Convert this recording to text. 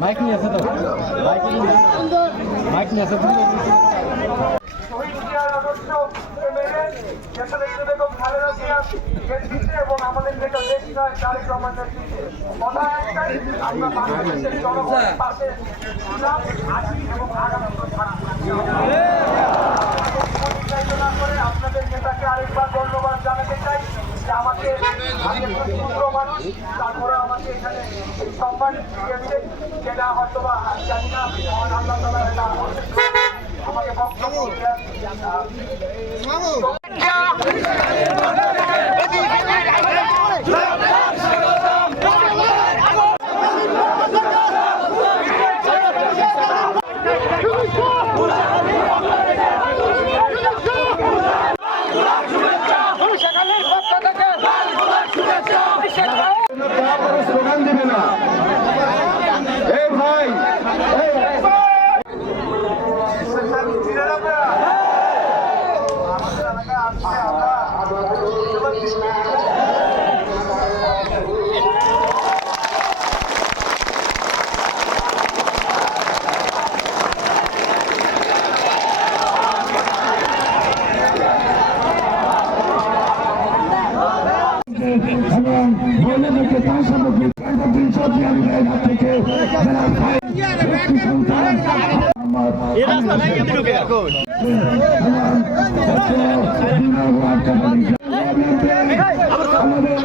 Mic নিয়ে আছে তো মাইক নিয়ে আছে এবং আমাদের যেটা দেশ নয় তার প্রমাণের দিকে কথা একটাই, আমরা বাংলাদেশের জনগণের পাশে ছিলাম, আছি এবং আগামী না করে আপনাদের নেতাকে আরেকবার ধন্যবাদ জানাতে চাই যে আমাকে ক্ষুদ্র মানুষ, তারপরে আমাকে এখানে সম্মান দিয়েছে, যেটা হয়তো বা জানি না আল্লাহ তাআলা আমাকে বক্তব্য স্লোগান দেবে না। এই ভাই এবং মহিলাদেরকে তার সামগ্রিক থেকে আমাদের